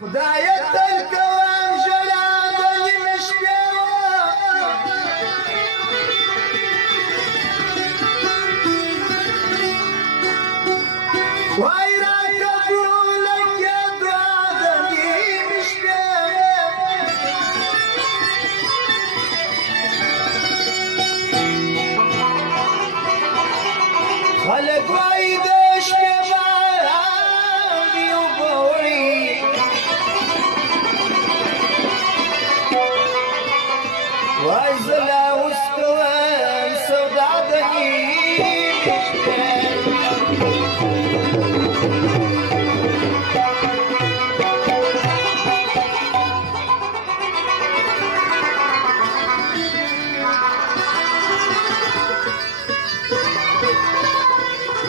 خدایه تل کوم ژړا د نیمې شپې وای راقبوله کړه دعا د نیمې شپې خلک وایي د شپې باران دي اوبه وړي وای زه لا اوس کوم سودا د نیمې شپې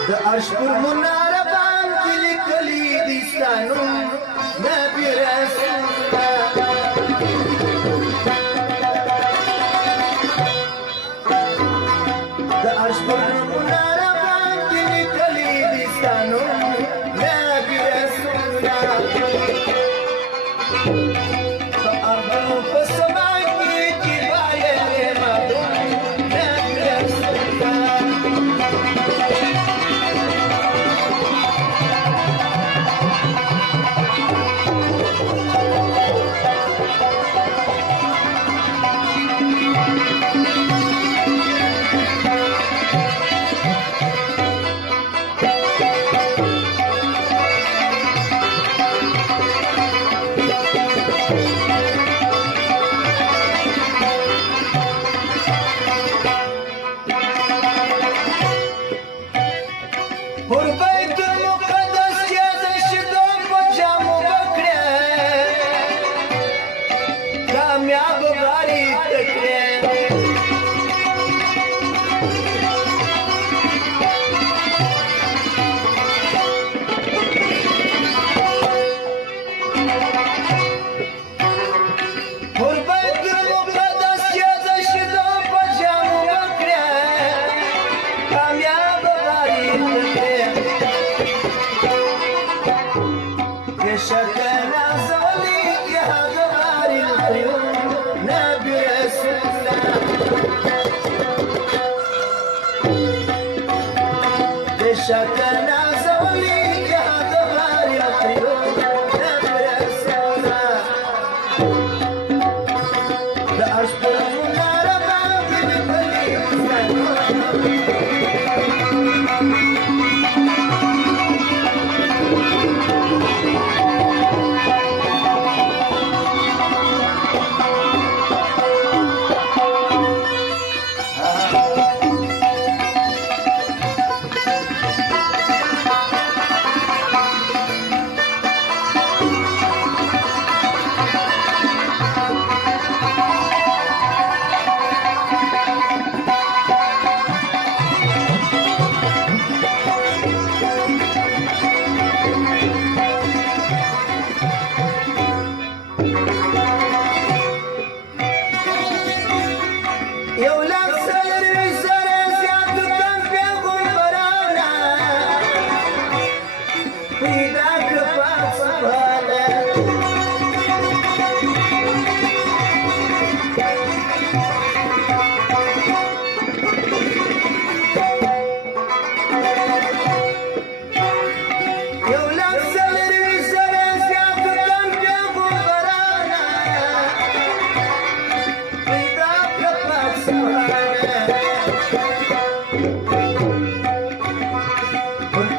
د عرش پر مناره باندې لیکلي دي ستا نوم نبي رسول د عرش پر مناره باندې لیکلي دي ستا نوم نبي رسول په ارض او په سما کې چې باید معلوم نبي رسول پر بیت المقدس کې د شیدو په جامو وکړې کامیاب غاری تکړې پر بیت المقدس کې د شیدو په جامو وکړې کامیاب غاری تکړې شكرا زوليك يا غار العيون نبي رسول الله شكرا زوليك يا غار العيون نبي رسول الله لا أشبه النار بعد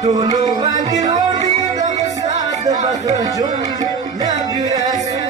طولو باندې ورډي د استاد بخرجون نبي رسول